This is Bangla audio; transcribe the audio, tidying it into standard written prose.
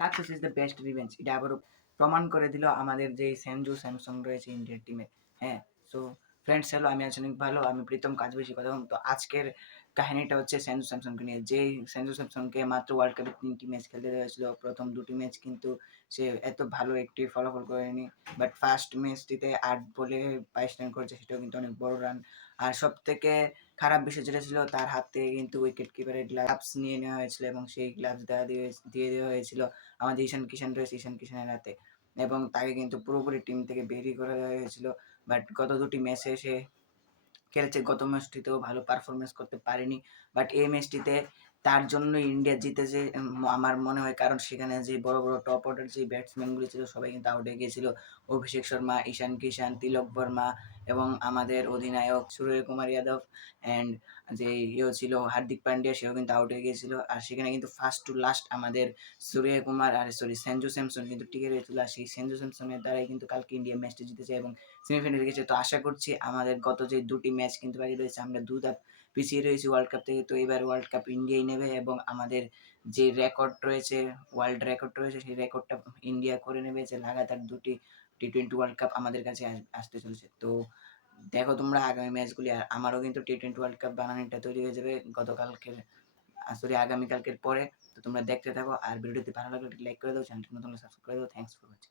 Success is the best revenge, এটা আবারও প্রমাণ করে দিল আমাদের যে সেনজু স্যামসং রয়েছে ইন্ডিয়ার টিমে। হ্যাঁ, সো ফ্রেন্ডস হ্যালো, আমি আছি অনেক ভালো, আমি প্রীতম, কাজ বেশি কথা কম। তো আজকের কাহিনীটা হচ্ছে সেনজু স্যামসংকে নিয়ে। যেই সেনজু স্যামসংকে মাত্র ওয়ার্ল্ড কাপে ৩টি ম্যাচ খেলতে দেওয়া হয়েছিল, প্রথম ২টি ম্যাচ কিন্তু সে এত ভালো একটি ফলাফল করেনি। বাট ফার্স্ট ম্যাচটিতে ৮ বলে ২২ রান করেছে, সেটাও কিন্তু অনেক বড় রান। আর সবথেকে খারাপ বিষয় যেটা ছিল, তার হাত থেকে কিন্তু উইকেট কিপারের গ্লাভস নিয়ে নেওয়া হয়েছিল এবং সেই গ্লাভস দিয়ে দেওয়া হয়েছিল আমাদের ঈশান কিষান রয়েছে, ঈশান কিষানের হাতে, এবং তাকে কিন্তু পুরোপুরি টিম থেকে বেরিয়ে করে দেওয়া হয়েছিল। বাট গত ২টি ম্যাচে সে খেলেছে, গত ম্যাচটিতেও ভালো পারফরমেন্স করতে পারেনি। বাট এই ম্যাচটিতে তার জন্য ইন্ডিয়া জিতেছে আমার মনে হয়, কারণ সেখানে যে বড় বড় টপ অর্ডার যে ব্যাটসম্যানগুলি ছিল সবাই কিন্তু আউট হয়ে গিয়েছিল। অভিষেক শর্মা, ঈশান কিষান, তিলক বর্মা এবং আমাদের অধিনায়ক সূর্যকুমার যাদব অ্যান্ড যে ছিল হার্দিক পান্ডিয়া, সেও কিন্তু আউট হয়ে গিয়েছিল। আর সেখানে কিন্তু ফার্স্ট টু লাস্ট আমাদের সূর্যকুমার আর সেনজু স্যামসন কিন্তু টিকে রয়েছিল। আর সেই সেনজু স্যামসনের দ্বারাই কিন্তু কালকে ইন্ডিয়া ম্যাচটি জিতেছে এবং সেমিফাইনালে গেছে। তো আশা করছি আমাদের গত যে ২টি ম্যাচ কিন্তু বাকি রয়েছে, আমরা ২ ধাপ পিছিয়ে রয়েছি ওয়ার্ল্ড কাপ থেকে। তো এবার ওয়ার্ল্ড কাপ ইন্ডিয়াই নেবে এবং আমাদের যে রেকর্ড রয়েছে, ওয়ার্ল্ড রেকর্ড রয়েছে, সেই রেকর্ডটা ইন্ডিয়া করে নেবে, যে লাগাতার 2টি টি-20 ওয়ার্ল্ড কাপ আমাদের কাছে আসতে চলেছে। তো দেখো তোমরা আগামী ম্যাচগুলি, আর আমারও কিন্তু টি-20 ওয়ার্ল্ড কাপ বানানোটা তৈরি হয়ে যাবে গতকালকের, সরি আগামীকালকের পরে। তো তোমরা দেখতে থাকো, আর ভিডিওটি ভালো লাগলে লাইক করে দাও, চ্যানেলটি নতুন সাবস্ক্রাইব করে দাও। Thanks for watching.